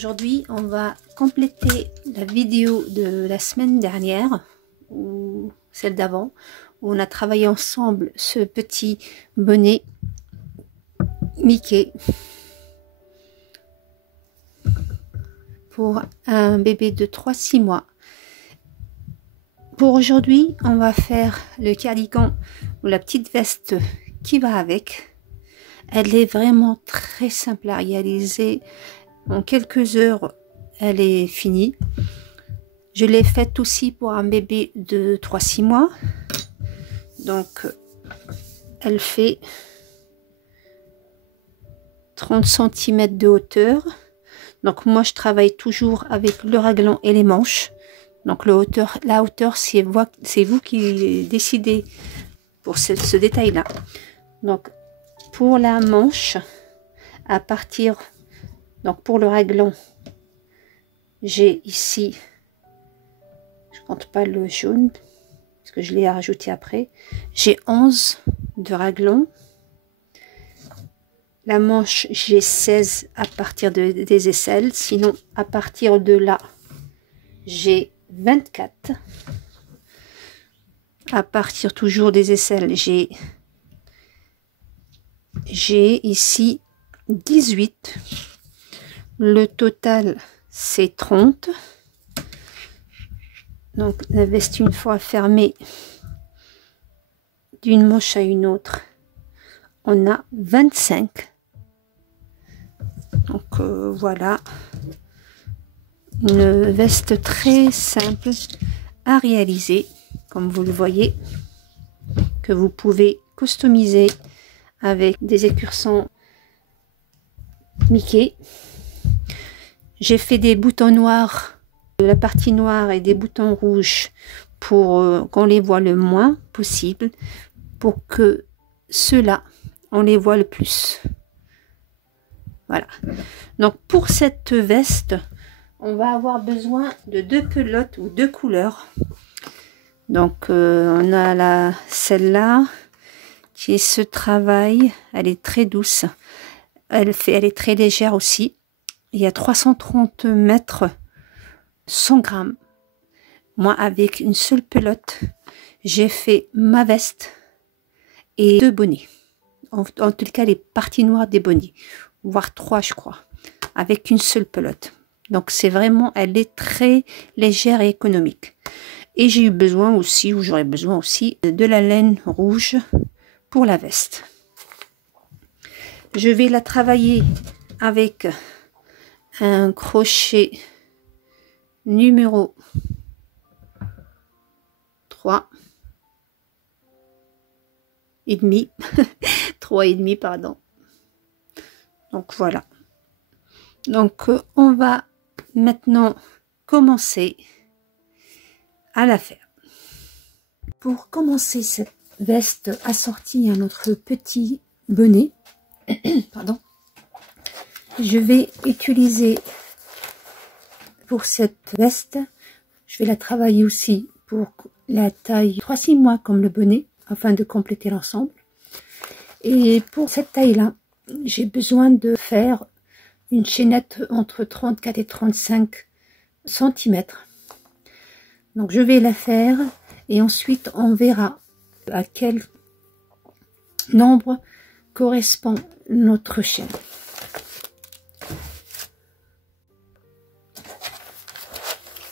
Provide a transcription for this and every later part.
Aujourd'hui, on va compléter la vidéo de la semaine dernière, ou celle d'avant, où on a travaillé ensemble ce petit bonnet Mickey pour un bébé de 3-6 mois. Pour aujourd'hui, on va faire le cardigan ou la petite veste qui va avec. Elle est vraiment très simple à réaliser. En quelques heures, elle est finie. Je l'ai faite aussi pour un bébé de 3-6 mois. Donc, elle fait 30 cm de hauteur. Donc, moi, je travaille toujours avec le raglan et les manches. Donc, la hauteur, c'est vous qui décidez pour ce détail-là. Donc, pour la manche, à partir... Donc, pour le raglan, j'ai ici, je compte pas le jaune, parce que je l'ai rajouté après, j'ai 11 de raglan. La manche, j'ai 16 à partir des aisselles. Sinon, à partir de là, j'ai 24. À partir toujours des aisselles, j'ai ici 18. Le total, c'est 30. Donc, la veste, une fois fermée d'une manche à une autre, on a 25. Donc, voilà. Une veste très simple à réaliser, comme vous le voyez, que vous pouvez customiser avec des écursons Mickey. J'ai fait des boutons noirs, la partie noire et des boutons rouges pour qu'on les voit le moins possible, pour que ceux-là, on les voit le plus. Voilà. Donc pour cette veste, on va avoir besoin de 2 pelotes ou 2 couleurs. Donc on a celle-là qui est ce travail, elle est très douce, elle est très légère aussi. Il y a 330 mètres, 100 grammes. Moi, avec une seule pelote, j'ai fait ma veste et 2 bonnets. En tout cas, les parties noires des bonnets, voire 3, je crois, avec une seule pelote. Donc, c'est vraiment, elle est très légère et économique. Et j'ai eu besoin aussi, ou j'aurais besoin aussi, de la laine rouge pour la veste. Je vais la travailler avec un crochet numéro 3 et demi 3,5 pardon. Donc voilà. Donc on va maintenant commencer à la faire. Pour commencer cette veste assortie à notre petit bonnet, pardon, je vais utiliser pour cette veste, je vais la travailler aussi pour la taille 3-6 mois comme le bonnet, afin de compléter l'ensemble. Et pour cette taille-là, j'ai besoin de faire une chaînette entre 34 et 35 cm. Donc je vais la faire et ensuite on verra à quel nombre correspond notre chaîne.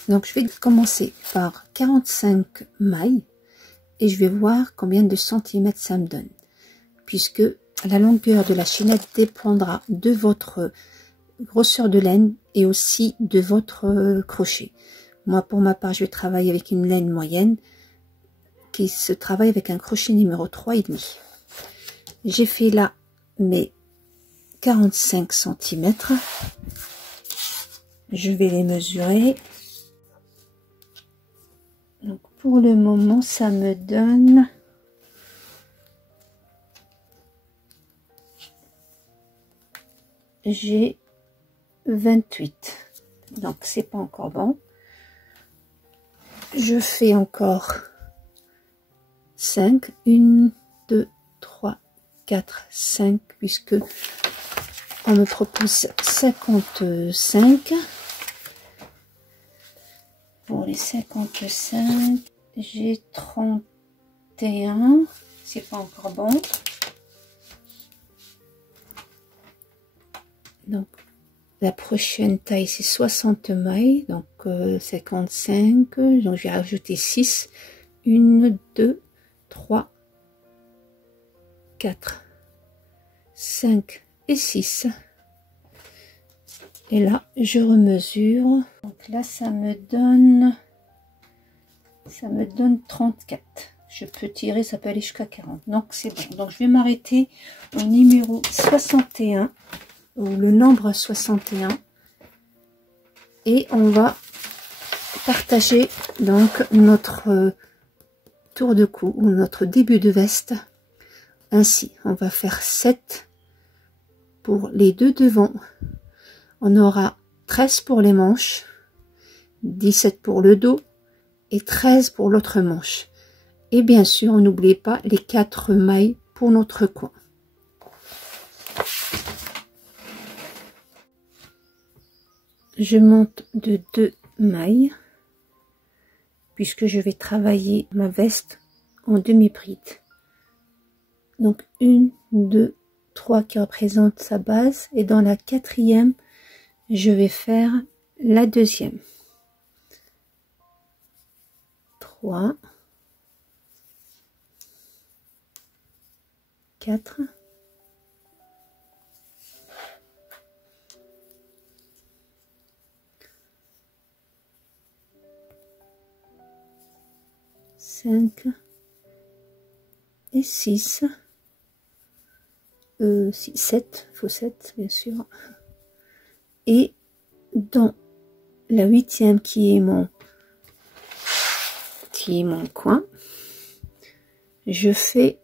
Donc je vais commencer par 45 mailles et je vais voir combien de centimètres ça me donne, puisque la longueur de la chaînette dépendra de votre grosseur de laine et aussi de votre crochet. Moi pour ma part je vais travailler avec une laine moyenne qui se travaille avec un crochet numéro 3,5. J'ai fait là mes 45 cm. Je vais les mesurer. Donc pour le moment, ça me donne j'ai 28. Donc c'est pas encore bon. Je fais encore 5, 1, 2, 3, 4, 5, puisque on me propose 55. Pour les 55, j'ai 31. C'est pas encore bon. Donc, la prochaine taille, c'est 60 mailles. Donc, 55. Donc, je vais rajouter 6. 1, 2, 3, 4, 5 et 6. Et là, je remesure. Donc là, ça me donne 34. Je peux tirer, ça peut aller jusqu'à 40. Donc, c'est bon. Donc, je vais m'arrêter au numéro 61, ou le nombre 61. Et on va partager donc notre tour de cou, ou notre début de veste. Ainsi, on va faire 7 pour les deux devants. On aura 13 pour les manches, 17 pour le dos et 13 pour l'autre manche. Et bien sûr, n'oubliez pas les 4 mailles pour notre coin. Je monte de 2 mailles puisque je vais travailler ma veste en demi-bride. Donc 1, 2, 3 qui représentent sa base, et dans la 4e, je vais faire la 2e. 3, 4, 5 et 6. 7, faut 7 bien sûr. Et dans la 8e qui est mon coin, je fais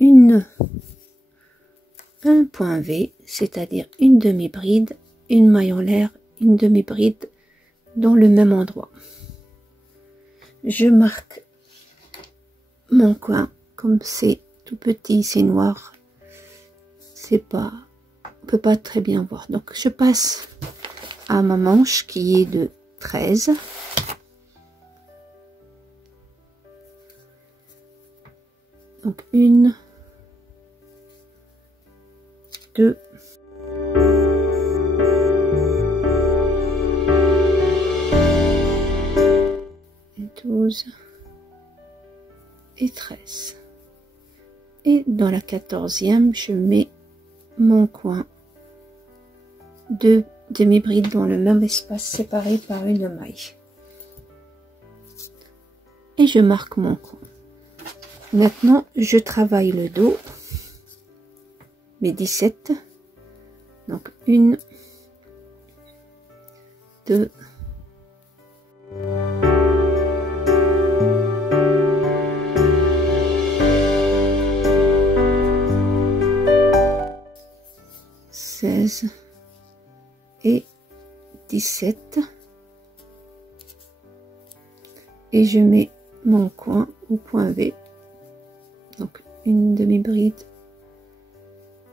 un point V, c'est-à-dire une demi-bride, une maille en l'air, une demi-bride dans le même endroit. Je marque mon coin, comme c'est tout petit, c'est noir, c'est pas, on peut pas très bien voir. Donc je passe à ma manche qui est de 13. Donc 1, 2, 12 et 13. Et dans la 14e, je mets mon coin de demi-bride dans le même espace séparé par une maille. Et je marque mon coin. Maintenant, je travaille le dos, mes 17. Donc 1, 2, 16 et 17, et je mets mon coin au point V. Donc une demi-bride,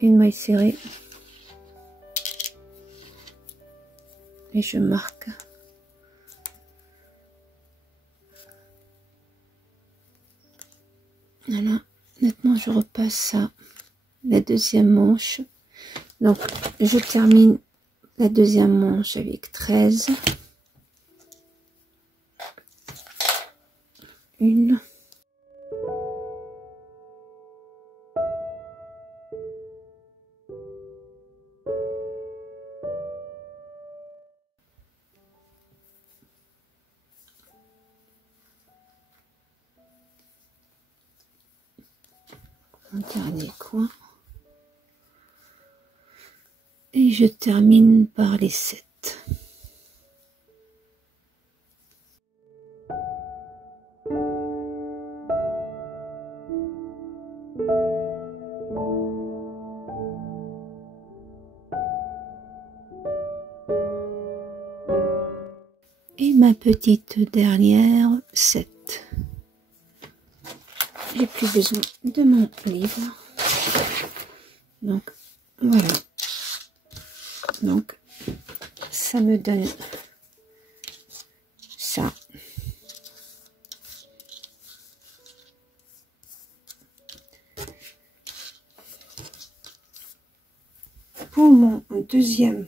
une maille serrée, et je marque. Voilà, maintenant je repasse à la 2e manche. Donc je termine la 2e manche avec 13, 1, 1 dernier coin, et je termine par les 7. Et ma petite dernière 7. J'ai plus besoin de mon livre. Donc voilà, Donc ça me donne ça. Pour mon deuxième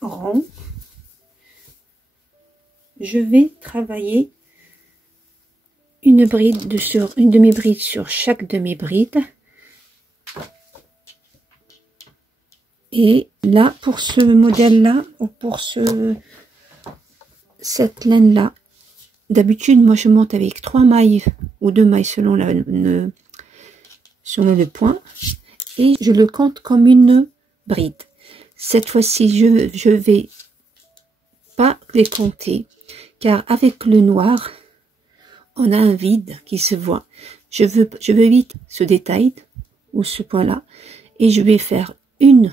rang, je vais travailler une demi-bride sur chaque demi-bride. Et là, pour ce modèle-là, ou pour cette laine-là, d'habitude, moi, je monte avec 3 mailles ou 2 mailles selon le point. Et je le compte comme une bride. Cette fois-ci, je vais pas les compter, car avec le noir, on a un vide qui se voit. Je veux vite ce détail, ou ce point-là, et je vais faire 1,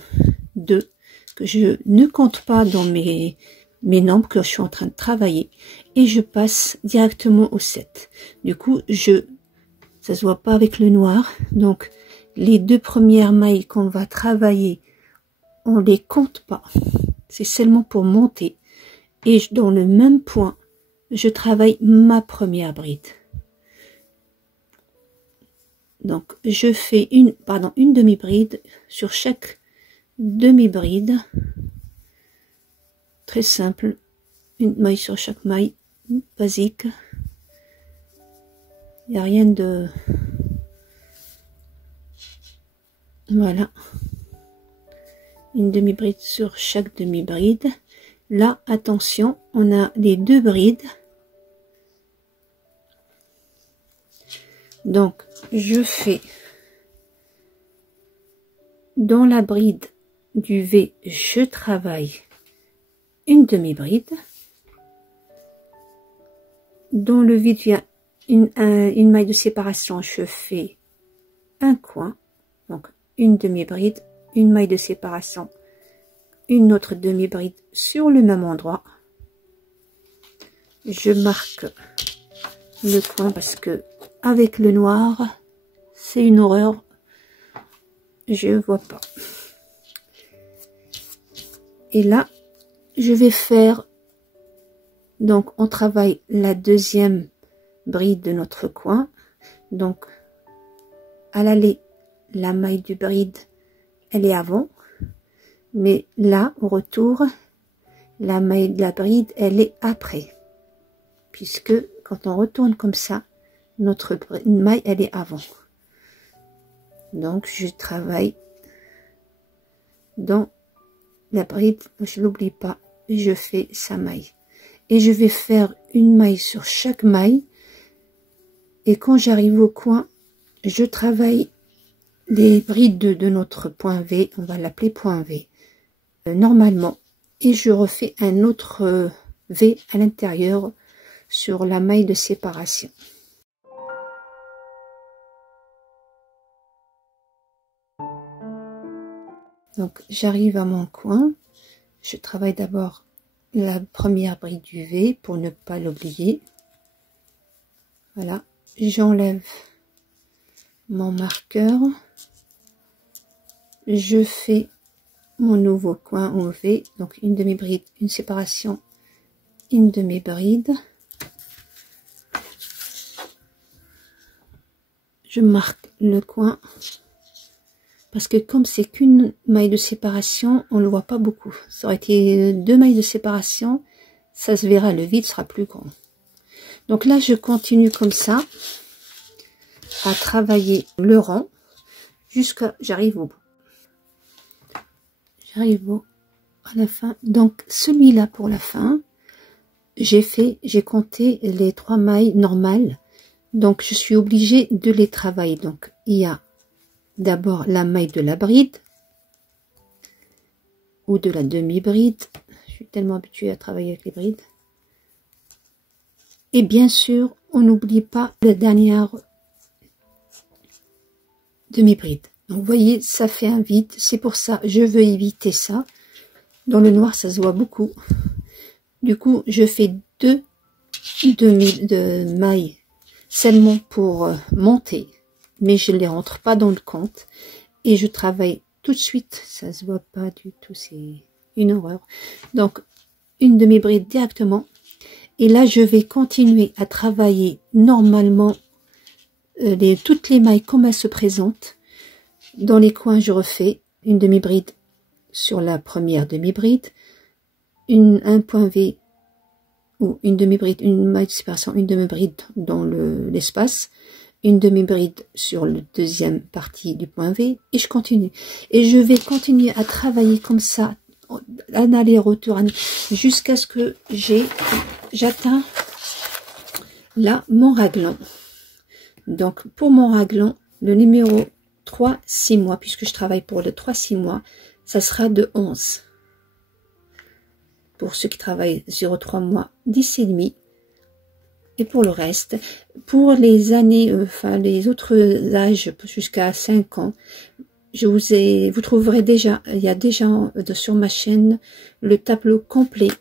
2, que je ne compte pas dans mes nombres que je suis en train de travailler, et je passe directement au 7. Du coup, ça se voit pas avec le noir, donc les 2 premières mailles qu'on va travailler, on les compte pas, c'est seulement pour monter, et dans le même point, je travaille ma première bride. Donc, je fais une demi-bride sur chaque demi-bride. Très simple. Une maille sur chaque maille. Basique. Il n'y a rien de... Voilà. Une demi-bride sur chaque demi-bride. Là, attention, on a les 2 brides. Donc, je fais dans la bride du V, je travaille une demi-bride. Dans le vide, il y a une maille de séparation, je fais un coin. Donc, une demi-bride, une maille de séparation, une autre demi-bride sur le même endroit. Je marque le coin parce que avec le noir, c'est une horreur. Je vois pas. Et là, je vais faire... Donc, on travaille la deuxième bride de notre coin. Donc, à l'aller, la maille du bride, elle est avant. Mais là, au retour, la maille de la bride, elle est après. Puisque, quand on retourne comme ça, notre maille, elle est avant. Donc, je travaille dans la bride, je l'oublie pas, je fais sa maille. Et je vais faire une maille sur chaque maille. Et quand j'arrive au coin, je travaille les brides de notre point V, on va l'appeler point V, normalement. Et je refais un autre V à l'intérieur sur la maille de séparation. Donc j'arrive à mon coin, je travaille d'abord la première bride du V pour ne pas l'oublier. Voilà, j'enlève mon marqueur, je fais mon nouveau coin au V, donc une demi-bride, une séparation, une demi-bride. Je marque le coin. Parce que comme c'est qu'une maille de séparation, on ne le voit pas beaucoup. Ça aurait été 2 mailles de séparation, ça se verra, le vide sera plus grand. Donc là, je continue comme ça, à travailler le rang, jusqu'à j'arrive au bout. J'arrive à la fin. Donc celui-là pour la fin, j'ai compté les 3 mailles normales. Donc je suis obligée de les travailler. Donc il y a d'abord la maille de la bride ou de la demi-bride. Je suis tellement habituée à travailler avec les brides. Et bien sûr, on n'oublie pas la dernière demi-bride. Donc vous voyez, ça fait un vide. C'est pour ça, je veux éviter ça. Dans le noir, ça se voit beaucoup. Du coup, je fais 2 de mailles seulement pour monter. Mais je ne les rentre pas dans le compte. Et je travaille tout de suite. Ça se voit pas du tout. C'est une horreur. Donc, une demi-bride directement. Et là, je vais continuer à travailler normalement toutes les mailles comme elles se présentent. Dans les coins, je refais une demi-bride sur la première demi-bride, un point V ou une demi-bride, une maille de séparation, une demi-bride dans l'espace, une demi-bride sur la deuxième partie du point V, et je continue. Et je vais continuer à travailler comme ça, un aller-retour, jusqu'à ce que j'atteins là mon raglan. Donc pour mon raglan, le numéro 3-6 mois, puisque je travaille pour le 3-6 mois, ça sera de 11. Pour ceux qui travaillent 0,3 mois, 10 et demi. Et pour le reste, pour les années, enfin les autres âges jusqu'à 5 ans, vous trouverez déjà, il y a déjà sur ma chaîne le tableau complet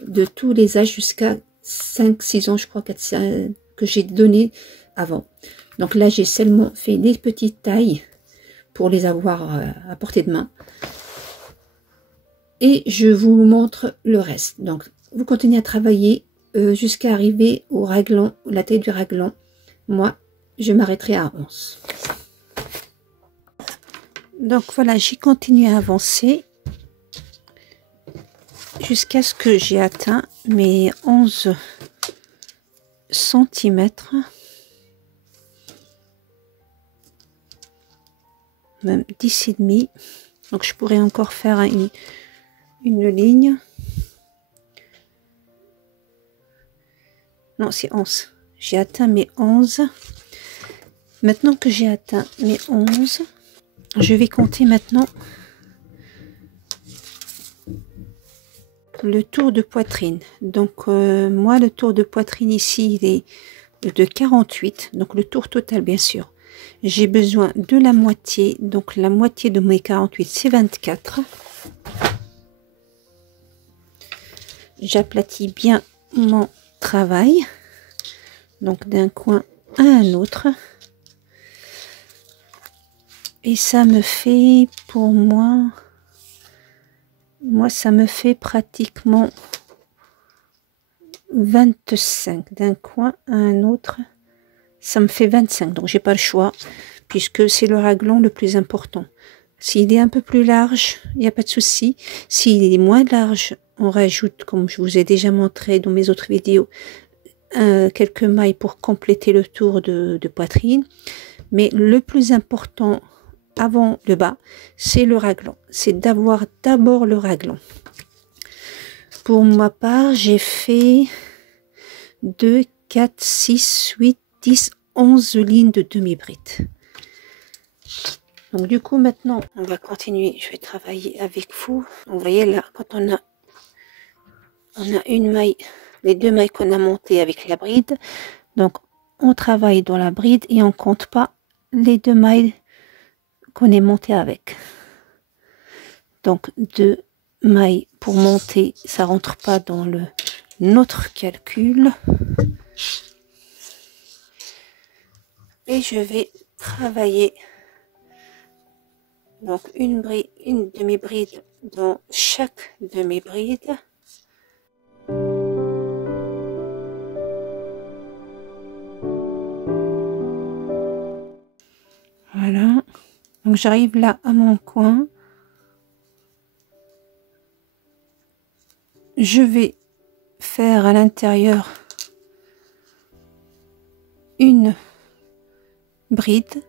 de tous les âges jusqu'à 5-6 ans, je crois, que j'ai donné avant. Donc là, j'ai seulement fait des petites tailles pour les avoir à portée de main. Et je vous montre le reste. Donc, vous continuez à travailler jusqu'à arriver au raglan, la taille du raglan. Moi, je m'arrêterai à 11. Donc voilà, j'ai continué à avancer jusqu'à ce que j'ai atteint mes 11 centimètres, même 10 et demi. Donc je pourrais encore faire une ligne. Non, c'est 11. J'ai atteint mes 11. Maintenant que j'ai atteint mes 11, je vais compter maintenant le tour de poitrine. Donc moi, le tour de poitrine ici, il est de 48. Donc le tour total, bien sûr. J'ai besoin de la moitié. Donc la moitié de mes 48, c'est 24. J'aplatis bien mon travail. Donc d'un coin à un autre. Et ça me fait, pour moi, ça me fait pratiquement 25 d'un coin à un autre. Ça me fait 25, donc j'ai pas le choix, puisque c'est le raglan le plus important. S'il est un peu plus large, il n'y a pas de souci. S'il est moins large, on rajoute, comme je vous ai déjà montré dans mes autres vidéos, quelques mailles pour compléter le tour de poitrine. Mais le plus important avant le bas, c'est le raglan. C'est d'avoir d'abord le raglan. Pour ma part, j'ai fait 2, 4, 6, 8, 10, 11 lignes de demi-bride. Donc du coup, maintenant, on va continuer. Je vais travailler avec vous. Vous voyez là, quand on a une maille, les deux mailles qu'on a montées avec la bride. Donc, on travaille dans la bride et on compte pas les deux mailles qu'on est monté avec. Donc 2 mailles pour monter, ça rentre pas dans notre calcul. Et je vais travailler donc une demi-bride dans chaque demi-bride. Voilà. Donc j'arrive là à mon coin. Je vais faire à l'intérieur une bride,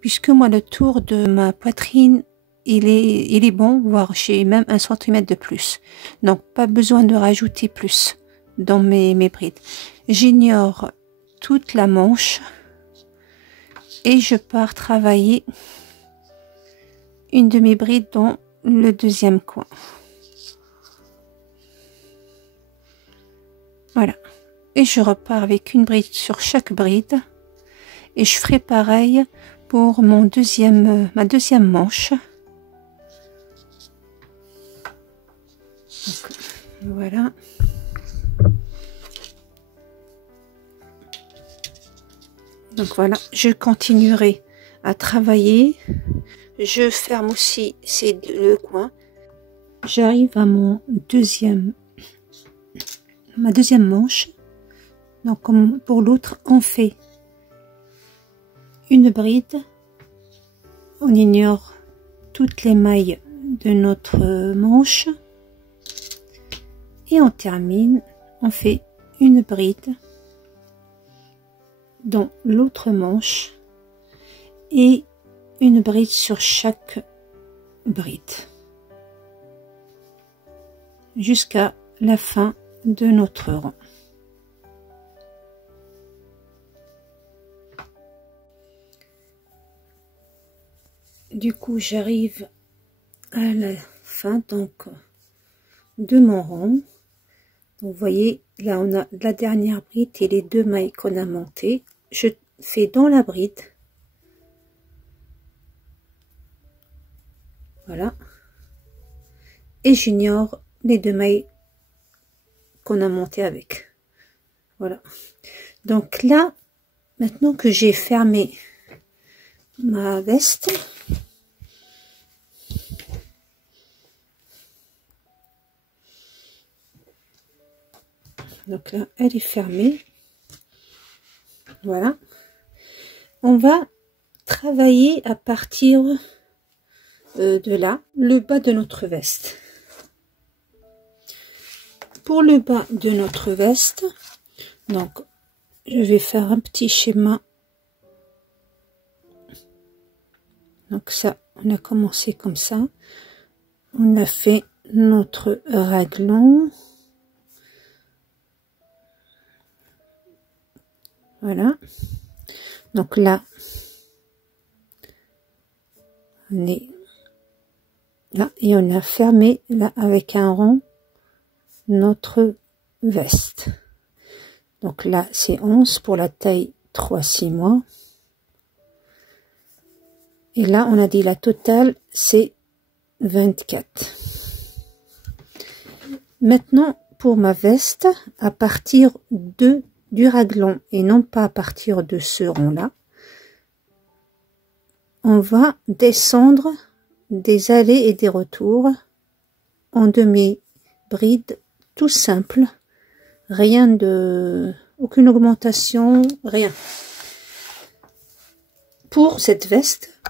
puisque moi le tour de ma poitrine il est bon, voire j'ai même 1 cm de plus. Donc pas besoin de rajouter plus dans mes brides. J'ignore toute la manche et je pars travailler une demi-bride dans le deuxième coin. Voilà. Et je repars avec une bride sur chaque bride. Et je ferai pareil pour ma deuxième manche. Donc, voilà. Donc voilà, je continuerai à travailler. Je ferme aussi le coin. j'arrive à ma deuxième manche. Donc comme pour l'autre, on fait une bride, on ignore toutes les mailles de notre manche et on termine, on fait une bride dans l'autre manche et une bride sur chaque bride jusqu'à la fin de notre rang. Du coup, j'arrive à la fin donc de mon rang. Vous voyez, là on a la dernière bride et les deux mailles qu'on a montées. Je fais dans la bride, voilà, et j'ignore les deux mailles qu'on a montées avec. Voilà. Donc là, maintenant que j'ai fermé ma veste, donc là elle est fermée, voilà. On va travailler à partir de là le bas de notre veste. Pour le bas de notre veste, donc je vais faire un petit schéma. Donc ça, on a commencé comme ça, on a fait notre raglan, voilà. Donc là on est là et on a fermé là avec un rond notre veste. Donc là c'est 11 pour la taille 3-6 mois. Et là on a dit la totale c'est 24. Maintenant pour ma veste, à partir du raglan et non pas à partir de ce rond là, on va descendre des allées et des retours en demi bride, tout simple, rien de, aucune augmentation, rien. Pour cette veste,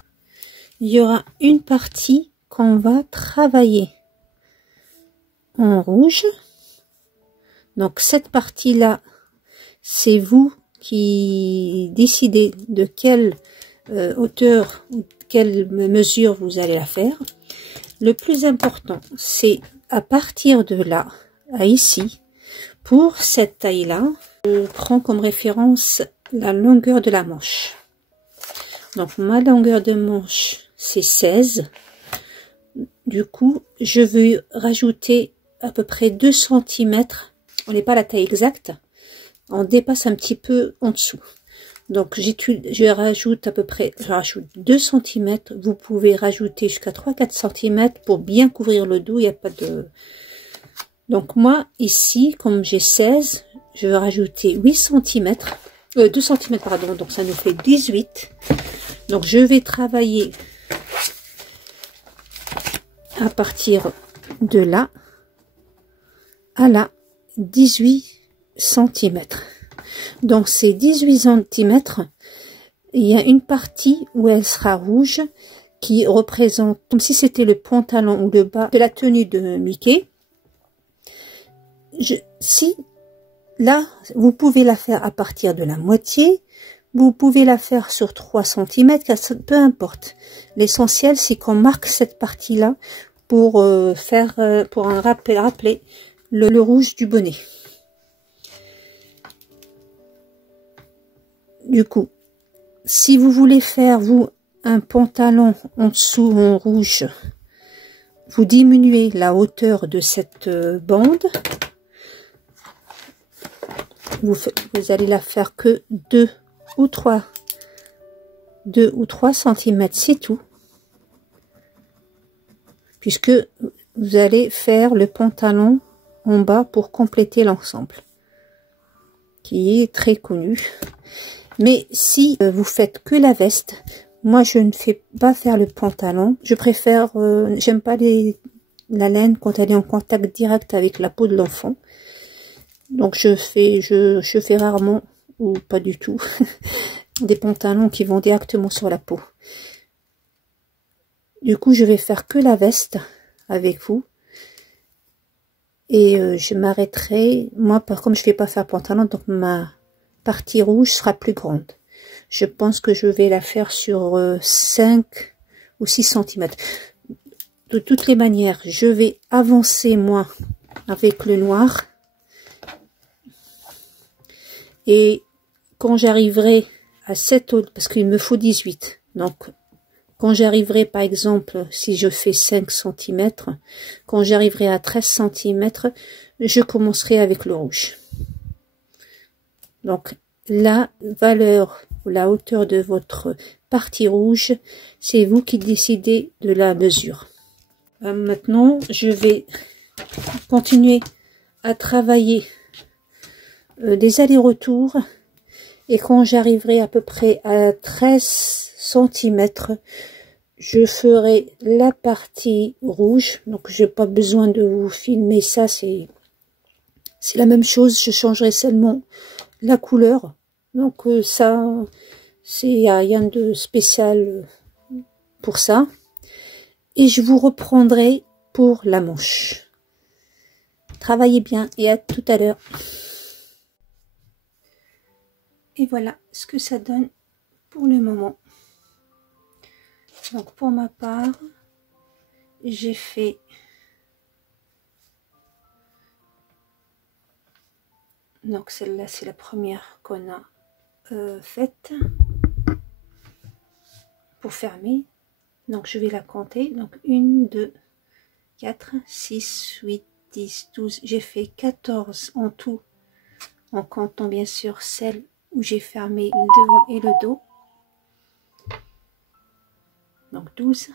il y aura une partie qu'on va travailler en rouge. Donc cette partie là, c'est vous qui décidez de quelle hauteur ou quelle mesure vous allez la faire. Le plus important, c'est à partir de là à ici. Pour cette taille là, je prends comme référence la longueur de la manche. Donc ma longueur de manche c'est 16. Du coup je vais rajouter à peu près 2 cm. On n'est pas à la taille exacte, on dépasse un petit peu en dessous. Donc je rajoute à peu près, je rajoute 2 cm. Vous pouvez rajouter jusqu'à 3-4 cm pour bien couvrir le dos. Il n'y a pas de... Donc moi ici, comme j'ai 16, je vais rajouter 8 cm, 2 cm pardon, donc ça nous fait 18. Donc je vais travailler à partir de là à là 18 cm. Donc ces 18 cm, il y a une partie où elle sera rouge qui représente comme si c'était le pantalon ou le bas de la tenue de Mickey. Si là vous pouvez la faire à partir de la moitié, vous pouvez la faire sur 3 cm, peu importe. L'essentiel c'est qu'on marque cette partie là pour pour un rappeler le rouge du bonnet. Du coup, si vous voulez faire vous un pantalon en dessous en rouge, vous diminuez la hauteur de cette bande. Vous allez la faire que 2 ou 3 cm, c'est tout. Puisque vous allez faire le pantalon en bas pour compléter l'ensemble, qui est très connu. Mais si vous faites que la veste, moi je ne fais pas faire le pantalon. Je préfère, j'aime pas les la laine quand elle est en contact direct avec la peau de l'enfant. Donc je fais rarement ou pas du tout des pantalons qui vont directement sur la peau. Du coup, je vais faire que la veste avec vous. Et je m'arrêterai, moi, comme je ne vais pas faire pantalon, donc ma partie rouge sera plus grande. Je pense que je vais la faire sur 5 ou 6 cm. De toutes les manières, je vais avancer, moi, avec le noir. Et quand j'arriverai à cette hauteur, parce qu'il me faut 18, donc quand j'arriverai par exemple, si je fais 5 cm, quand j'arriverai à 13 cm, je commencerai avec le rouge. Donc la valeur ou la hauteur de votre partie rouge, c'est vous qui décidez de la mesure. Maintenant, je vais continuer à travailler des allers-retours. Et quand j'arriverai à peu près à 13 cm, je ferai la partie rouge. Donc, j'ai pas besoin de vous filmer ça. C'est la même chose. Je changerai seulement la couleur. Donc, ça, il n'y a rien de spécial pour ça. Et je vous reprendrai pour la manche. Travaillez bien et à tout à l'heure. Et voilà ce que ça donne pour le moment. Donc pour ma part, j'ai fait donc celle-là, c'est la première qu'on a faite pour fermer. Donc je vais la compter. Donc 1, 2, 4, 6, 8, 10, 12. J'ai fait 14 en tout, en comptant bien sûr celle où j'ai fermé le devant et le dos. Donc 12.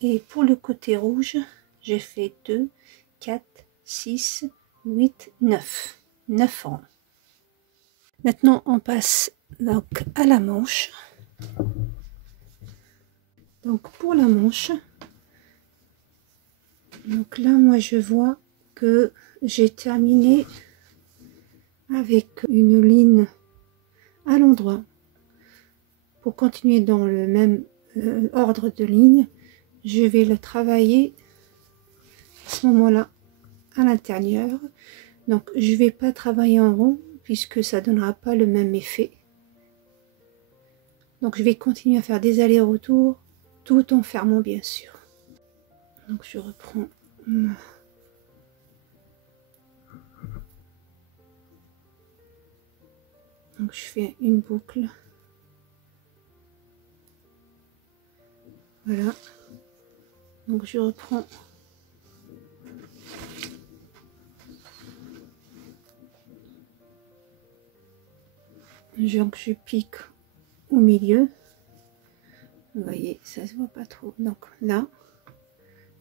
Et pour le côté rouge, j'ai fait 2, 4, 6, 8, 9. 9 rangs. Maintenant, on passe donc à la manche. Donc pour la manche, donc là, moi je vois que j'ai terminé avec une ligne à l'endroit. Pour continuer dans le même ordre de ligne, je vais le travailler à ce moment-là à l'intérieur. Donc je vais pas travailler en rond puisque ça donnera pas le même effet. Donc je vais continuer à faire des allers-retours tout en fermant bien sûr. Donc je reprends donc je fais une boucle. Voilà. Donc je reprends donc je pique au milieu. Vous voyez, ça se voit pas trop. Donc là,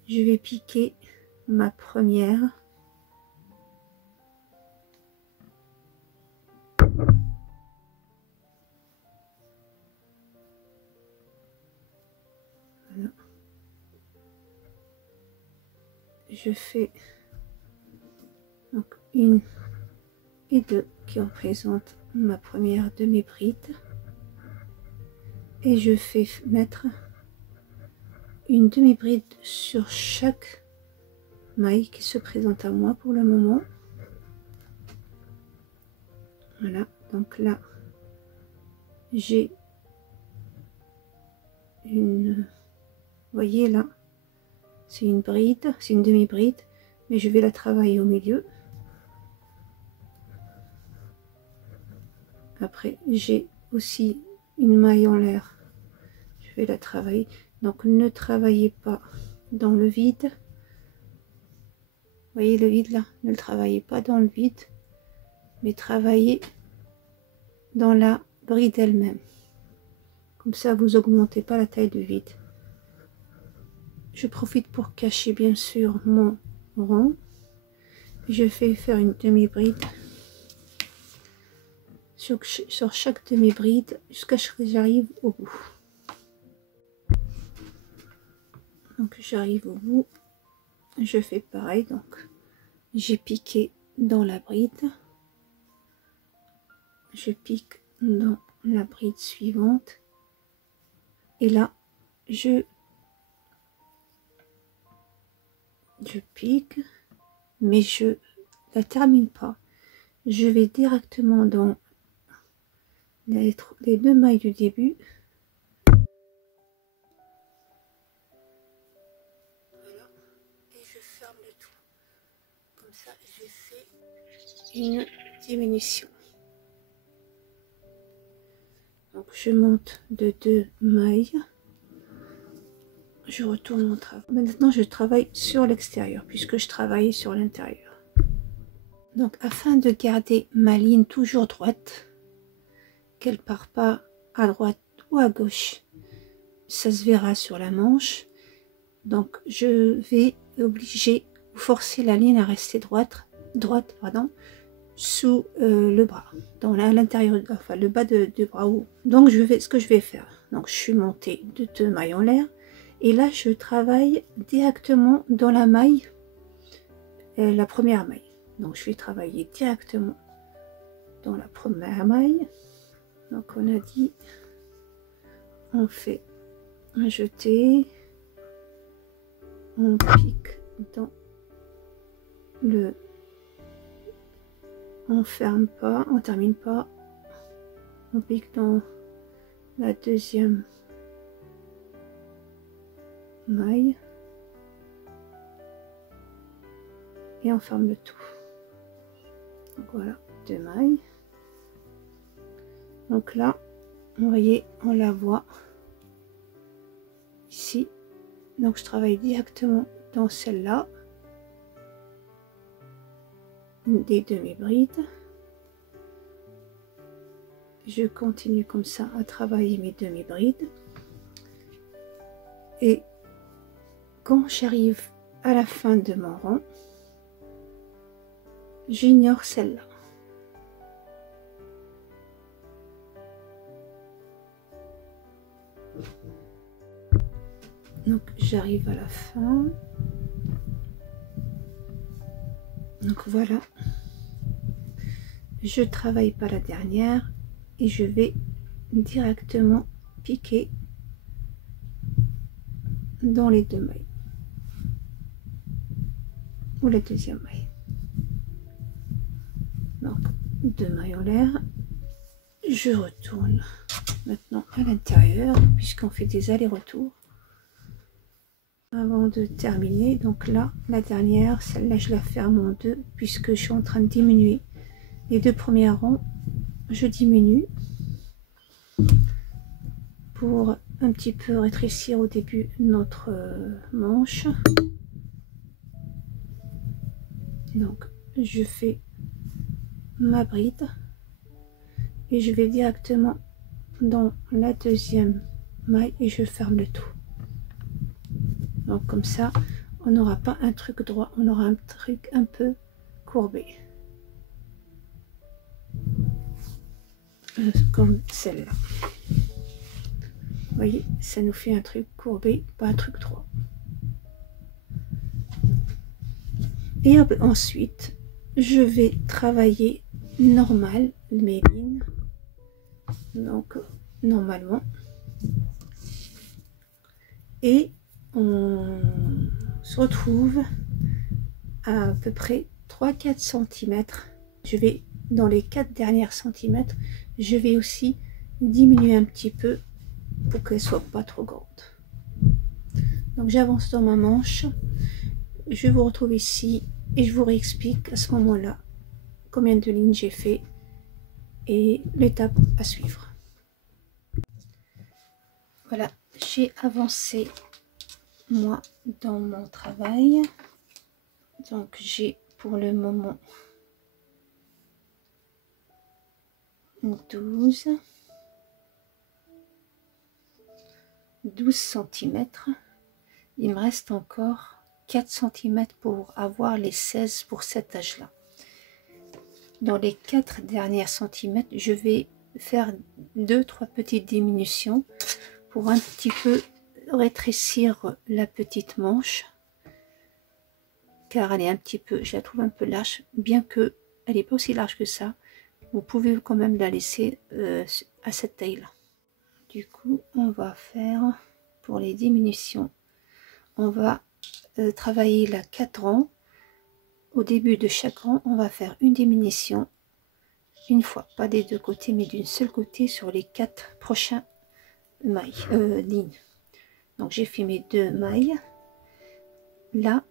je vais piquer ma première. Voilà. Je fais donc 1 et 2 qui représentent ma première demi-bride. Et je fais mettre une demi-bride sur chaque maille qui se présente à moi pour le moment. Voilà, donc là j'ai une, vous voyez là, c'est une bride, c'est une demi-bride, mais je vais la travailler au milieu. Après j'ai aussi une maille en l'air, je vais la travailler. Donc ne travaillez pas dans le vide. Vous voyez le vide là, ne le travaillez pas dans le vide, mais travaillez dans la bride elle-même. Comme ça, vous augmentez pas la taille du vide. Je profite pour cacher bien sûr mon rond. Je fais faire une demi-bride sur chaque demi-bride jusqu'à ce que j'arrive au bout. Donc j'arrive au bout, je fais pareil. Donc j'ai piqué dans la bride, je pique dans la bride suivante, et là je pique, mais je la termine pas. Je vais directement dans les deux mailles du début. Voilà, et je ferme le tout. Comme ça, j'ai fait une diminution. Donc je monte de 2 mailles. Je retourne mon travail. Maintenant, je travaille sur l'extérieur puisque je travaillais sur l'intérieur. Donc, afin de garder ma ligne toujours droite, qu'elle part pas à droite ou à gauche, ça se verra sur la manche. Donc, je vais forcer la ligne à rester droite, pardon, sous le bras, dans l'intérieur, enfin le bas du bras haut. Donc, ce que je vais faire. Donc, je suis montée de 2 mailles en l'air. Et là, je travaille directement dans la maille, la première maille. Donc, je vais travailler directement dans la première maille. Donc, on a dit, on fait un jeté, on pique dans le, on ferme pas, on termine pas, on pique dans la deuxième maille et on ferme le tout. Donc voilà, 2 mailles. Donc là, vous voyez, on la voit ici. Donc je travaille directement dans celle-là, des demi-brides. Je continue comme ça à travailler mes demi-brides. Et quand j'arrive à la fin de mon rond, j'ignore celle-là. Donc j'arrive à la fin. Donc voilà. Je travaille pas la dernière et je vais directement piquer dans les 2 mailles. Ou la deuxième maille. Donc 2 mailles en l'air. Je retourne maintenant à l'intérieur puisqu'on fait des allers-retours avant de terminer. Donc là, la dernière, celle-là, je la ferme en 2 puisque je suis en train de diminuer les 2 premiers rangs. Je diminue pour un petit peu rétrécir au début notre manche. Donc je fais ma bride et je vais directement dans la deuxième maille et je ferme le tout. Donc comme ça, on n'aura pas un truc droit, on aura un truc un peu courbé. Comme celle-là. Vous voyez, ça nous fait un truc courbé, pas un truc droit. Et ensuite, je vais travailler normal mes lignes. Donc, normalement. Et on se retrouve à peu près 3-4 cm. Je vais, dans les 4 dernières centimètres, je vais aussi diminuer un petit peu pour qu'elle soit pas trop grande. Donc j'avance dans ma manche, je vous retrouve ici et je vous réexplique à ce moment-là combien de lignes j'ai fait et l'étape à suivre. Voilà, j'ai avancé moi dans mon travail. Donc j'ai pour le moment 12 cm. Il me reste encore 4 cm pour avoir les 16 pour cet âge-là. Dans les 4 dernières centimètres, je vais faire 2-3 petites diminutions pour un petit peu rétrécir la petite manche. car elle est un petit peu, je la trouve un peu large, bien que elle n'est pas aussi large que ça. Vous pouvez quand même la laisser à cette taille-là. Du coup, on va faire pour les diminutions, on va travailler là 4 rangs. Au début de chaque rang, on va faire une diminution une fois, pas des deux côtés, mais d'une seule côté sur les 4 prochains mailles, lignes. Donc j'ai fait mes 2 mailles. Là,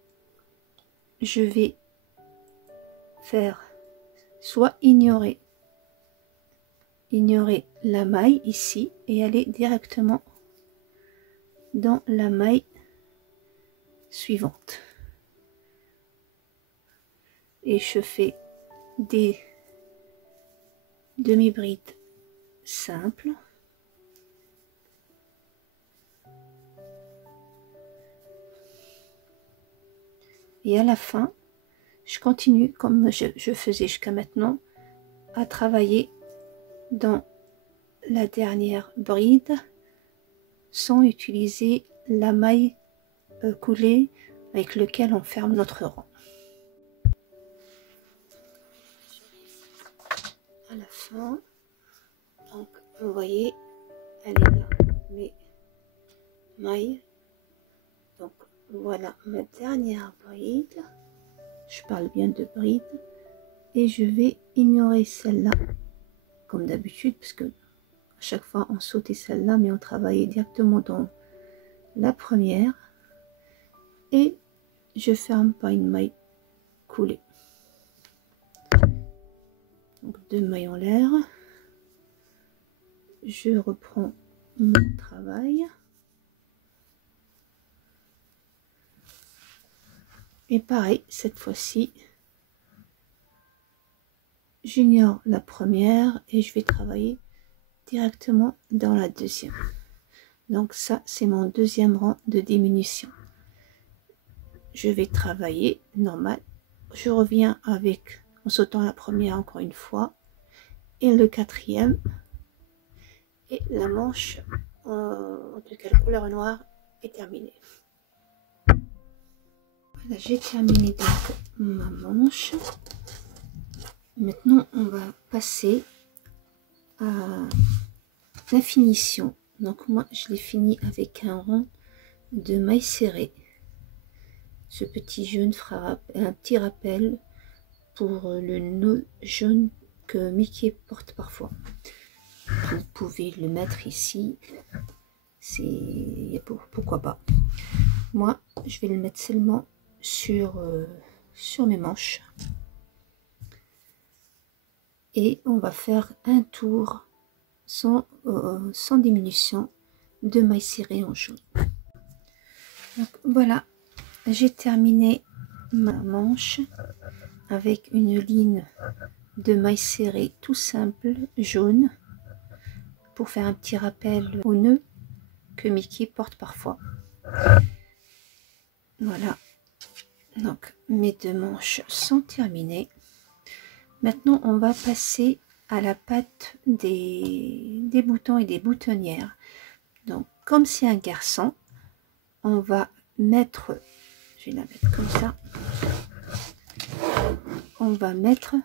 je vais faire soit ignorer la maille ici et aller directement dans la maille suivante. Et je fais des demi-brides simples. Et à la fin, je continue comme je faisais jusqu'à maintenant à travailler dans la dernière bride sans utiliser la maille coulée avec lequel on ferme notre rang. À la fin, donc vous voyez, elle est là, mes mailles. Donc voilà ma dernière bride. Je parle bien de bride et je vais ignorer celle-là comme d'habitude parce que à chaque fois on sautait celle-là, mais on travaillait directement dans la première et je ferme pas une maille coulée. Donc 2 mailles en l'air, je reprends mon travail et pareil cette fois-ci j'ignore la première et je vais travailler directement dans la deuxième. Donc ça c'est mon deuxième rang de diminution. Je vais travailler normal, je reviens avec en sautant la première encore une fois et le quatrième et la manche en tout cas la couleur noire est terminée. Voilà, j'ai terminé donc ma manche. Maintenant on va passer à la finition. Donc moi je l'ai fini avec un rond de mailles serrées. Ce petit jaune fera un petit rappel pour le nœud jaune que Mickey porte parfois. Vous pouvez le mettre ici, c'est pourquoi pas. Moi je vais le mettre seulement sur mes manches et on va faire un tour sans diminution de mailles serrées en jaune. Donc voilà, j'ai terminé ma manche avec une ligne de mailles serrées tout simple jaune pour faire un petit rappel au nœud que Mickey porte parfois. Voilà, donc mes 2 manches sont terminées. Maintenant on va passer à la patte des boutons et des boutonnières. Donc comme c'est un garçon, on va mettre, je vais la mettre comme ça, on va mettre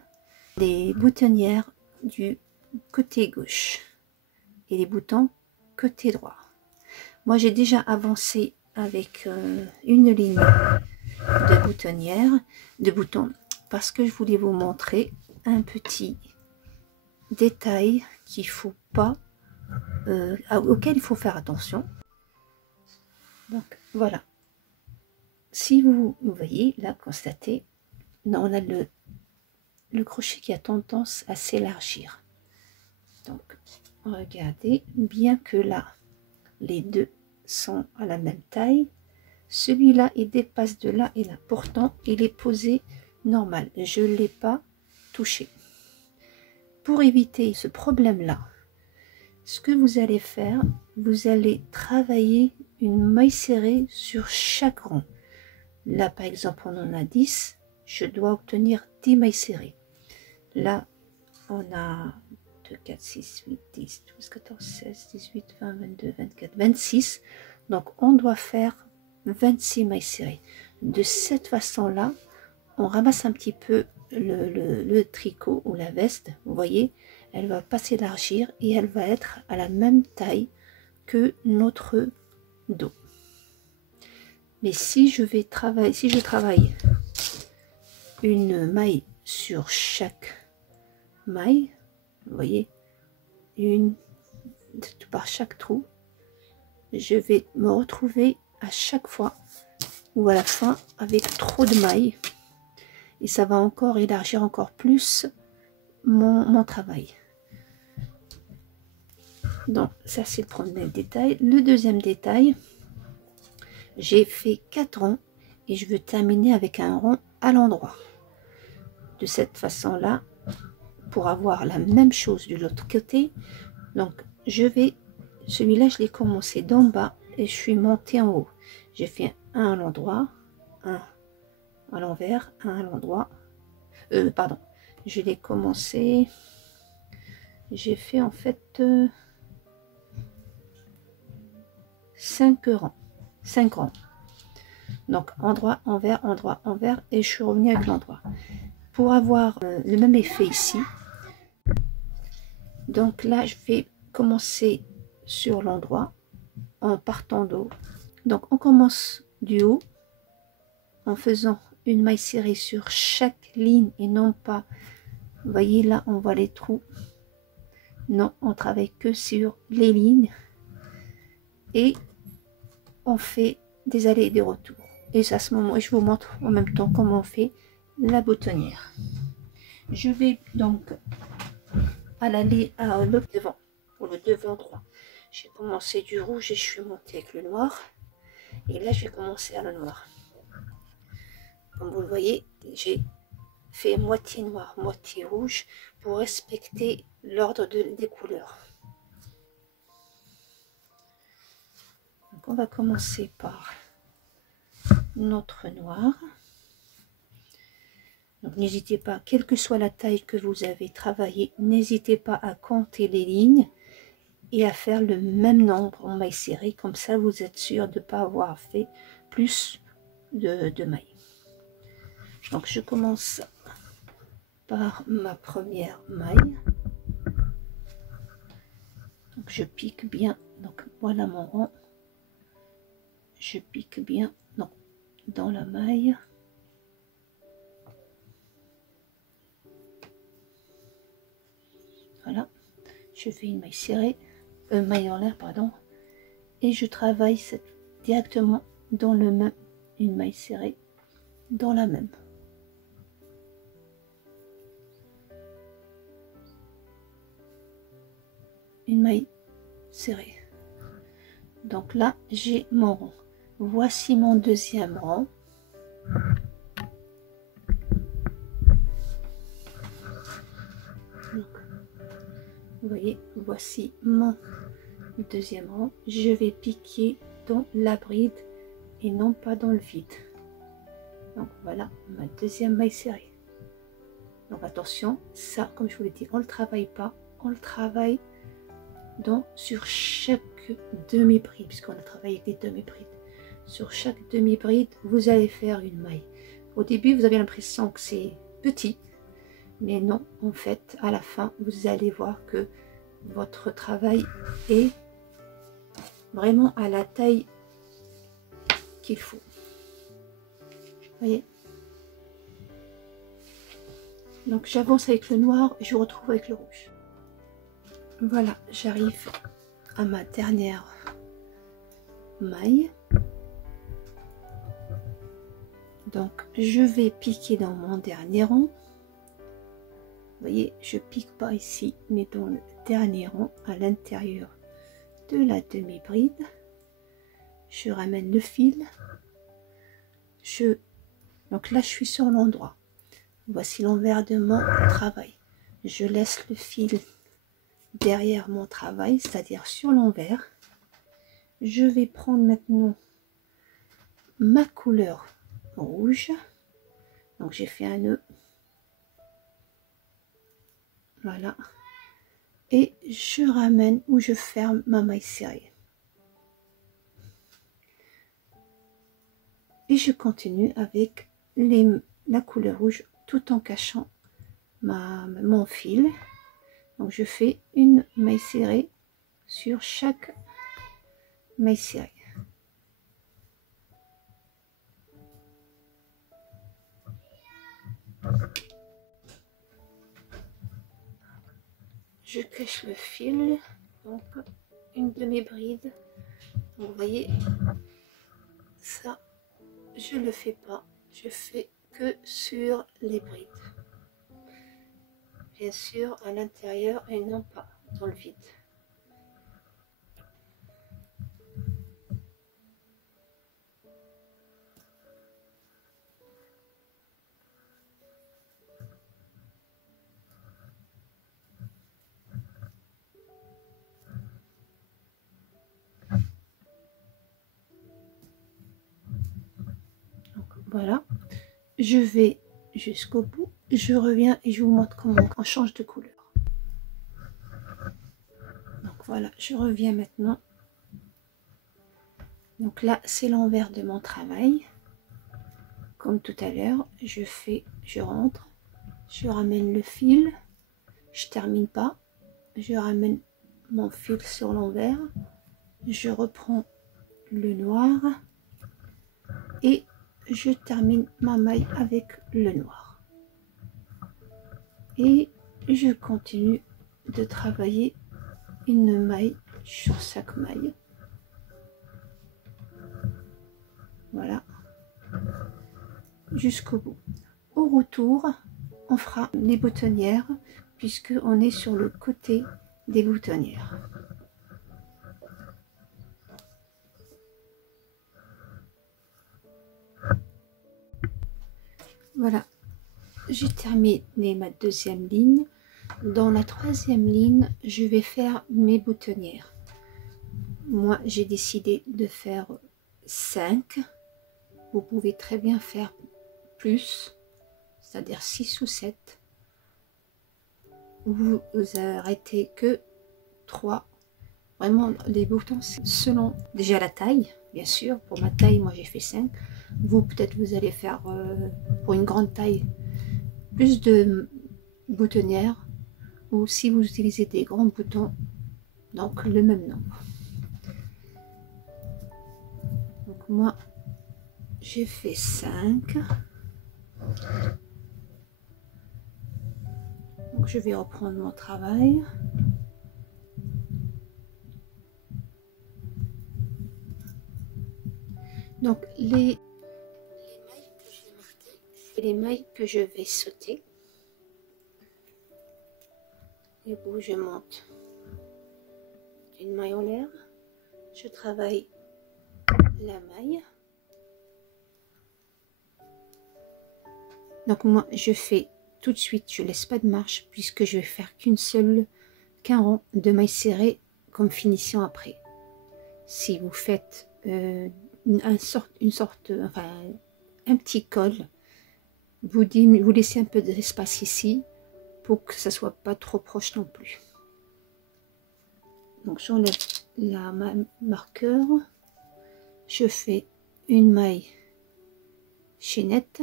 les boutonnières du côté gauche et les boutons côté droit. Moi j'ai déjà avancé avec une ligne de boutonnières, de boutons, parce que je voulais vous montrer un petit détail qu'il faut pas, auquel il faut faire attention. Donc voilà, si vous voyez là, constatez, on a le crochet qui a tendance à s'élargir. Donc regardez, bien que là les deux sont à la même taille, celui-là il dépasse de là et là, pourtant il est posé normal, je ne l'ai pas touché. Pour éviter ce problème là, ce que vous allez faire, vous allez travailler une maille serrée sur chaque rang. Là par exemple on en a 10, je dois obtenir 10 mailles serrées. Là on a 2, 4, 6, 8, 10, 12, 14, 16, 18, 20, 22, 24, 26. Donc on doit faire 26 mailles serrées. De cette façon là, on ramasse un petit peu le tricot ou la veste, vous voyez, elle va pas s'élargir et elle va être à la même taille que notre dos. Mais si je travaille une maille sur chaque maille, vous voyez, une par chaque trou, je vais me retrouver à chaque fois ou à la fin avec trop de mailles et ça va encore élargir encore plus mon travail. Donc ça c'est le premier détail. Le deuxième détail, j'ai fait 4 ronds et je veux terminer avec un rond à l'endroit. De cette façon là, pour avoir la même chose de l'autre côté. Donc celui-là je l'ai commencé d'en bas et je suis montée en haut. J'ai fait un à l'endroit, un à l'envers, un à l'endroit. Pardon, je l'ai commencé, j'ai fait en fait 5 rangs. Donc endroit, envers, endroit, envers, et je suis revenue avec l'endroit. Pour avoir le même effet ici, donc là je vais commencer sur l'endroit en partant d'eau. Donc on commence du haut en faisant une maille serrée sur chaque ligne et non pas, vous voyez là on voit les trous, non, on travaille que sur les lignes et on fait des allers et des retours. Et à ce moment, je vous montre en même temps comment on fait la boutonnière. Je vais donc à le devant, pour le devant droit. J'ai commencé du rouge et je suis montée avec le noir. Et là, je vais commencer à le noir. Comme vous le voyez, j'ai fait moitié noir, moitié rouge pour respecter l'ordre des couleurs. Donc, on va commencer par notre noir. Donc n'hésitez pas, quelle que soit la taille que vous avez travaillé, n'hésitez pas à compter les lignes et à faire le même nombre en mailles serrées, comme ça vous êtes sûr de ne pas avoir fait plus de mailles. Donc je commence par ma première maille. Donc je pique bien, donc voilà mon rond. Je pique bien donc, dans la maille. Voilà, je fais une maille serrée, maille en l'air, pardon, et je travaille directement dans le même, une maille serrée dans la même. Une maille serrée. Donc là, j'ai mon rond. Voici mon deuxième rond. Donc, vous voyez, voici mon deuxième rond. Je vais piquer dans la bride et non pas dans le vide. Donc voilà ma deuxième maille serrée. Donc attention, ça comme je vous l'ai dit, on ne le travaille pas, on le travaille sur chaque demi-bride, puisqu'on a travaillé avec des demi-brides. Sur chaque demi-bride, vous allez faire une maille. Au début, vous avez l'impression que c'est petit, mais non, en fait, à la fin, vous allez voir que votre travail est vraiment à la taille qu'il faut. Vous voyez? Donc j'avance avec le noir et je vous retrouve avec le rouge. Voilà, j'arrive à ma dernière maille. Donc je vais piquer dans mon dernier rond. Vous voyez, je pique pas ici, mais dans le dernier rond, à l'intérieur de la demi-bride. Je ramène le fil. Donc là, je suis sur l'endroit. Voici l'envers de mon travail. Je laisse le fil derrière mon travail, c'est-à-dire sur l'envers. Je vais prendre maintenant ma couleur rouge. Donc j'ai fait un nœud. Voilà. Et je ramène ou je ferme ma maille serrée. Et je continue avec la couleur rouge tout en cachant mon fil. Donc je fais une maille serrée sur chaque maille serrée. Je cache le fil, donc une de mes brides. Vous voyez, ça je le fais pas, je fais que sur les brides, bien sûr à l'intérieur et non pas dans le vide. Donc voilà, je vais jusqu'au bout, je reviens et je vous montre comment on change de couleur. Donc voilà, je reviens maintenant. Donc là c'est l'envers de mon travail. Comme tout à l'heure, je rentre, je ramène le fil, je termine pas, je ramène mon fil sur l'envers, je reprends le noir et je termine ma maille avec le noir. Et je continue de travailler une maille sur chaque maille. Voilà, jusqu'au bout. Au retour, on fera les boutonnières puisque on est sur le côté des boutonnières. Voilà, j'ai terminé ma deuxième ligne. Dans la troisième ligne, je vais faire mes boutonnières. Moi, j'ai décidé de faire 5. Vous pouvez très bien faire plus, c'est-à-dire 6 ou 7. Vous arrêtez que 3. Vraiment, les boutons, selon déjà la taille, bien sûr. Pour ma taille, moi j'ai fait 5. Vous, peut-être, vous allez faire pour une grande taille plus de boutonnières. Ou si vous utilisez des grands boutons, donc le même nombre. Donc moi, j'ai fait 5. Donc je vais reprendre mon travail. Donc les mailles que j'ai marquées, c'est les mailles que je vais sauter. Et où je monte une maille en l'air, je travaille la maille. Donc moi je fais tout de suite, je laisse pas de marche puisque je vais faire qu'un rang de mailles serrées comme finition après. Si vous faites un petit col, vous laissez un peu d'espace ici pour que ça soit pas trop proche non plus. Donc j'enlève la marqueur, je fais une maille chaînette,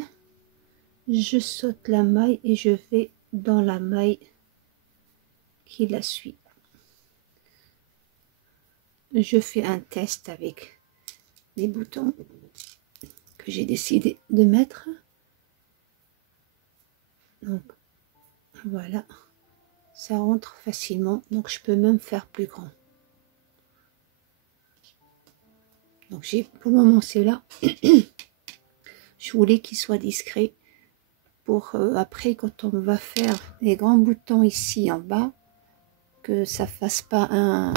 je saute la maille et je vais dans la maille qui la suit. Je fais un test avec les boutons que j'ai décidé de mettre. Donc voilà, ça rentre facilement, donc je peux même faire plus grand. Donc pour le moment c'est là. Je voulais qu'il soit discret pour après quand on va faire les grands boutons ici en bas, que ça fasse pas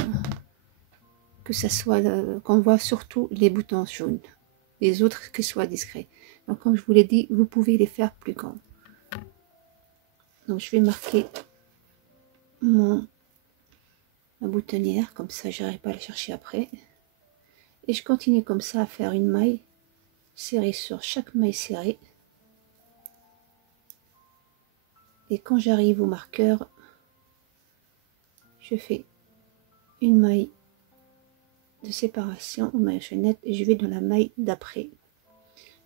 que ça soit qu'on voit surtout les boutons jaunes, les autres qui soient discrets. Donc comme je vous l'ai dit, vous pouvez les faire plus grands. Donc je vais marquer ma boutonnière, comme ça j'arrive pas à la chercher après. Et je continue comme ça à faire une maille serrée sur chaque maille serrée. Et quand j'arrive au marqueur, je fais une maille de séparation ou maille chaînette et je vais dans la maille d'après.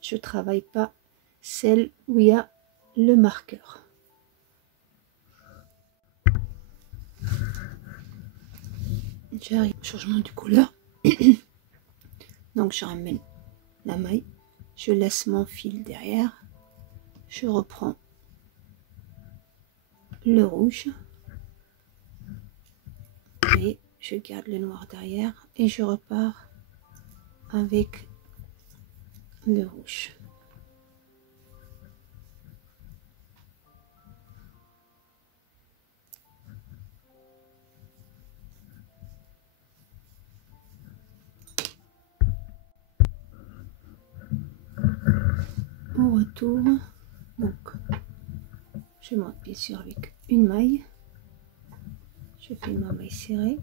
Je travaille pas celle où il y a le marqueur. J'arrive au changement de couleur. Donc je ramène la maille, je laisse mon fil derrière, je reprends le rouge et je garde le noir derrière et je repars avec le rouge. Au retour, donc je monte bien sûr avec une maille, je fais ma maille serrée,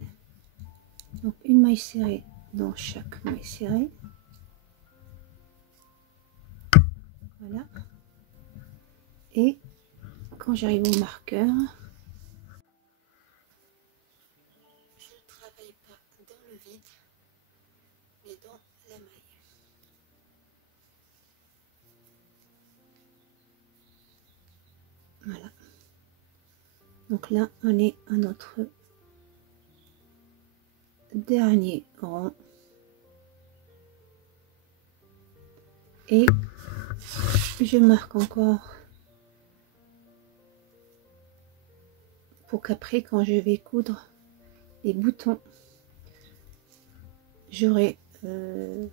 donc une maille serrée dans chaque maille serrée, voilà, et quand j'arrive au marqueur, je ne travaille pas dans le vide mais dans la maille. Voilà. Donc là, on est à notre dernier rang. Et je marque encore pour qu'après, quand je vais coudre les boutons, j'aurai... je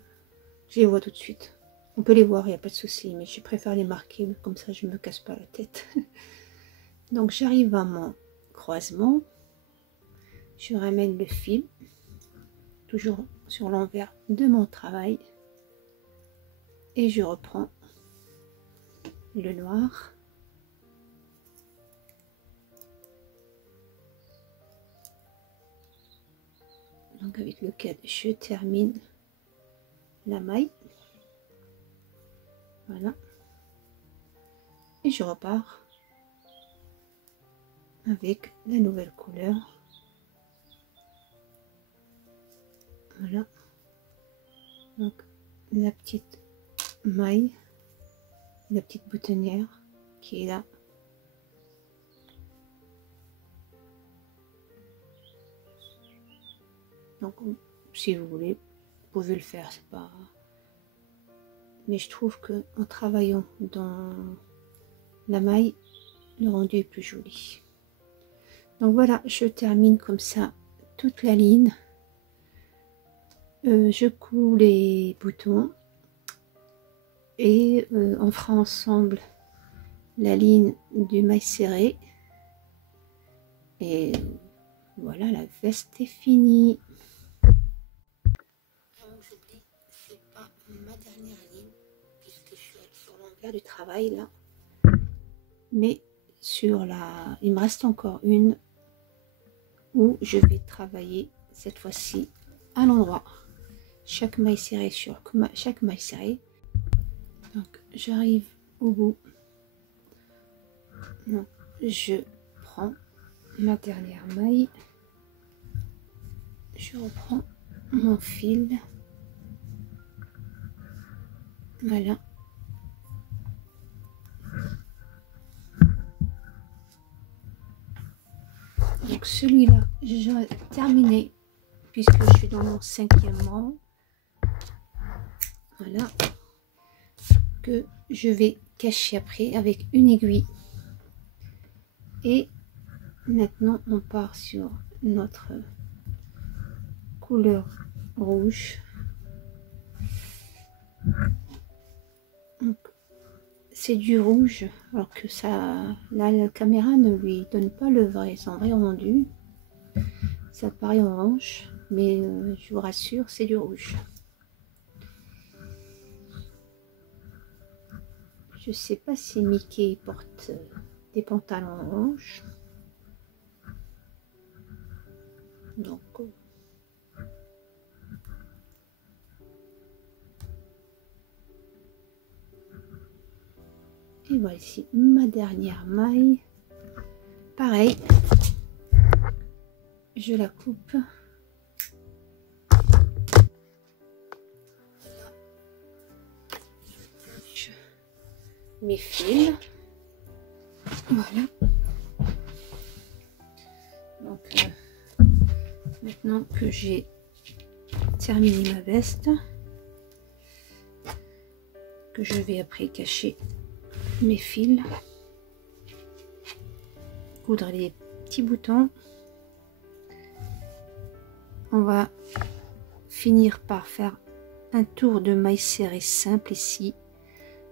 les vois tout de suite. On peut les voir, il n'y a pas de souci, mais je préfère les marquer, comme ça je ne me casse pas la tête. Donc j'arrive à mon croisement, je ramène le fil, toujours sur l'envers de mon travail, et je reprends le noir. Donc avec lequel je termine la maille. Voilà. Et je repars avec la nouvelle couleur. Voilà. Donc la petite maille, la petite boutonnière qui est là. Donc si vous voulez, vous pouvez le faire, c'est pas... Mais je trouve que en travaillant dans la maille, le rendu est plus joli. Donc voilà, je termine comme ça toute la ligne. Je couds les boutons et on fera ensemble la ligne du maille serré. Et voilà, la veste est finie. Avant que j'oublie, c'est pas ma dernière ligne puisque je suis sur l'envers du travail là. Mais sur la, il me reste encore une où je vais travailler cette fois-ci à l'endroit. Chaque maille serrée sur chaque maille serrée. Donc j'arrive au bout. Donc je prends ma dernière maille. Je reprends mon fil. Voilà. Donc celui-là, j'ai terminé puisque je suis dans mon 5e rang. Voilà. Que je vais cacher après avec une aiguille. Et maintenant, on part sur notre couleur rouge. C'est du rouge, alors que ça, là, la caméra ne lui donne pas son vrai rendu. Ça paraît orange, mais je vous rassure, c'est du rouge. Je sais pas si Mickey porte des pantalons orange. Donc et voici ma dernière maille. Pareil, je la coupe. mes fils. Voilà. Donc maintenant que j'ai terminé ma veste, que je vais après cacher mes fils, coudre les petits boutons, on va finir par faire un tour de maille serrée simple ici.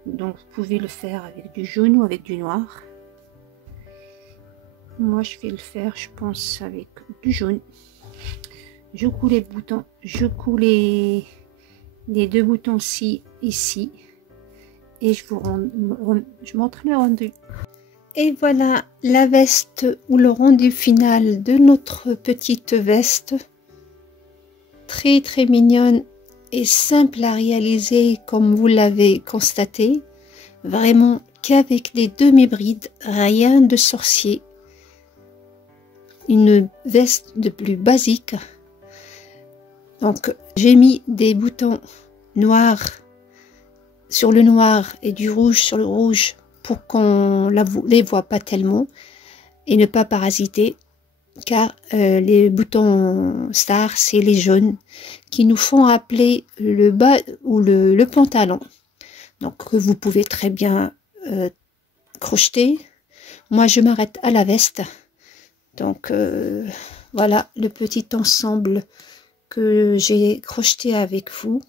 Donc vous pouvez le faire avec du jaune ou avec du noir. Moi je vais le faire, je pense, avec du jaune. Je coule les boutons, je coule les deux boutons ici et je montre le rendu. Et voilà la veste ou le rendu final de notre petite veste, très très mignonne et simple à réaliser comme vous l'avez constaté, vraiment qu'avec des demi-brides, rien de sorcier, une veste de plus basique. Donc j'ai mis des boutons noirs sur le noir et du rouge sur le rouge pour qu'on les voit pas tellement et ne pas parasiter, car les boutons stars c'est les jaunes qui nous font rappeler le bas ou le pantalon, donc vous pouvez très bien crocheter. Moi je m'arrête à la veste, donc voilà le petit ensemble que j'ai crocheté avec vous.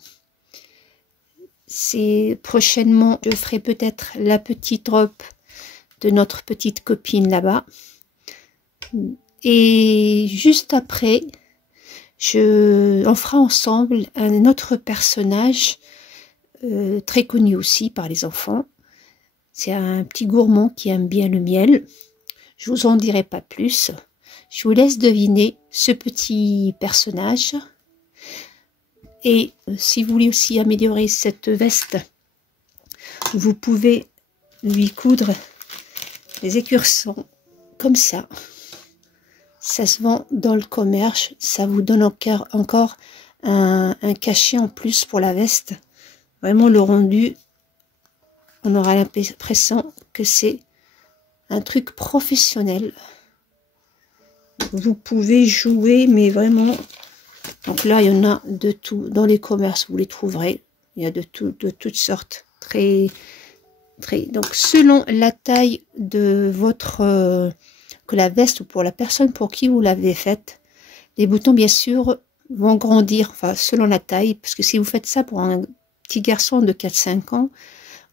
C'est prochainement, je ferai peut-être la petite robe de notre petite copine là-bas. Et juste après, on fera ensemble un autre personnage très connu aussi par les enfants. C'est un petit gourmand qui aime bien le miel. Je vous en dirai pas plus. Je vous laisse deviner ce petit personnage. Et si vous voulez aussi améliorer cette veste, vous pouvez lui coudre les écursons comme ça. Ça se vend dans le commerce, ça vous donne encore un cachet en plus pour la veste. Vraiment le rendu, on aura l'impression que c'est un truc professionnel. Vous pouvez jouer, mais vraiment... Donc là, il y en a de tout. Dans les commerces, vous les trouverez. Il y a de toutes sortes. Donc, selon la taille de que la veste ou pour la personne pour qui vous l'avez faite, les boutons, bien sûr, vont grandir. Enfin, selon la taille. Parce que si vous faites ça pour un petit garçon de 4-5 ans,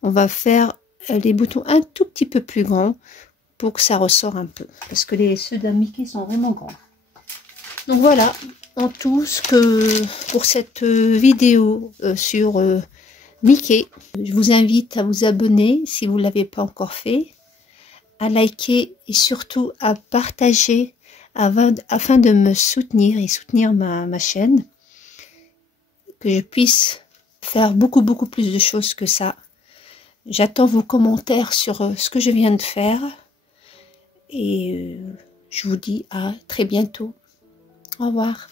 on va faire les boutons un tout petit peu plus grands pour que ça ressort un peu. Parce que ceux d'un Mickey sont vraiment grands. Donc voilà. En tout, pour cette vidéo sur Mickey, je vous invite à vous abonner si vous ne l'avez pas encore fait, à liker et surtout à partager afin de me soutenir et soutenir ma chaîne, que je puisse faire beaucoup plus de choses que ça. J'attends vos commentaires sur ce que je viens de faire et je vous dis à très bientôt. Au revoir.